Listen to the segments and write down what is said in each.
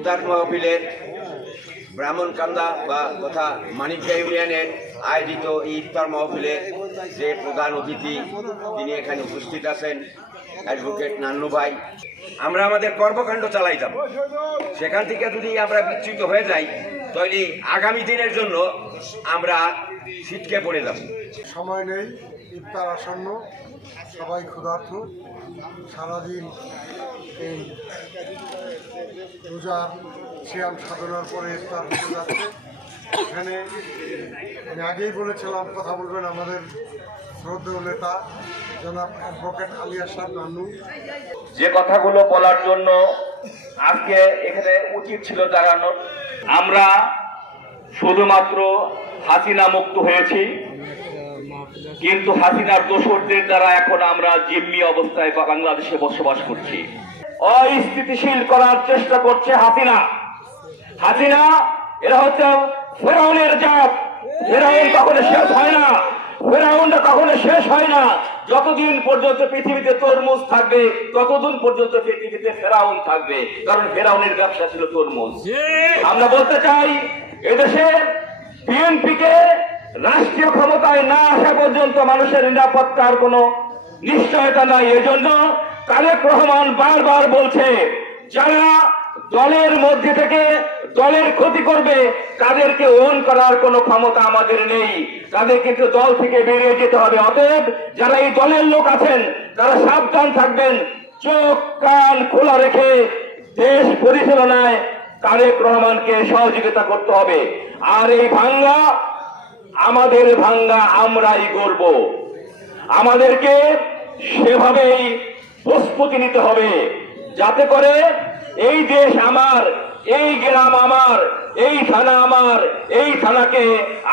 ইফতার মাহফিলের ব্রাহ্মণকান্দা বা তথা মানিকজা ইউনিয়নের আয়োজিত এই ইফতার মাহফিলের যে প্রধান অতিথি তিনি এখানে উপস্থিত আছেন অ্যাডভোকেট নান্নু ভাই। আমরা আমাদের কর্মকাণ্ড চালাই যাব, সেখান থেকে যদি আমরা বিচ্যুত হয়ে যাই তাহলে আগামী দিনের জন্য আমরা ছিটকে পড়ে যাব। সময় নেই, ইফতার আসন্ন, সবাই ক্ষুধার্ত। সারাদিন এই রোজার সিয়াম সাধনার পরে ইফতার হতে যাচ্ছে। এখানে আমি আগেই বলেছিলাম কথা বলবেন আমাদের শ্রদ্ধেয় নেতা জনাব অ্যাডভোকেট আলী আশরাফ নান্নু। যে কথাগুলো বলার জন্য আজকে এখানে উচিত ছিল দাঁড়ানোর, আমরা শুধুমাত্র হাসিনা মুক্ত হয়েছি, কিন্তু হাসিনার দোসরদের দ্বারা এখন আমরা জিম্মি অবস্থায় বাংলাদেশে বসবাস করছি। অস্থিতিশীল করার চেষ্টা করছে হাসিনা। এরা হচ্ছে ফেরাউনের জাত। ফেরাউন কখনো শেষ হয় না, ফেরাউনটা কখনো শেষ হয় না। যতদিন পর্যন্ত পৃথিবীতে তরমুজ থাকবে ততদিন পর্যন্ত পৃথিবীতে ফেরাউন থাকবে, কারণ ফেরাউনের ব্যবসা ছিল তরমুজ। আমরা বলতে চাই, এদেশে বিএনপিকে রাষ্ট্রীয় ক্ষমতায় না আসা পর্যন্ত মানুষের নিরাপত্তার কোনো নিশ্চয়তা নাই। এজন্য তারেক রহমান বারবার বলছে, যারা দলের মধ্যে থেকে দলের ক্ষতি করবে তাদেরকে ওন করার কোনো ক্ষমতা আমাদের নেই, তাদের কিন্তু দল থেকে বেরিয়ে যেতে হবে। অতএব যারা এই দলের লোক আছেন তারা সাবধান থাকবেন, চোখ কান খোলা রেখে দেশ পরিচালনায় তারেক রহমানকে সহযোগিতা করতে হবে। আর এই ভাঙ্গা আমাদের ভাঙ্গা আমরাই গড়ব। আমাদেরকে সেভাবেই প্রস্তুতি নিতে হবে, যাতে করে এই দেশ আমার, এই গ্রাম আমার, এই থানা আমার, এই থানাকে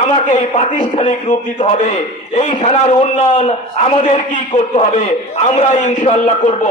আমাকে এই প্রাতিষ্ঠানিক রূপ দিতে হবে। এই থানার উন্নয়ন আমাদের কি করতে হবে, আমরা ইনশাআল্লাহ করব।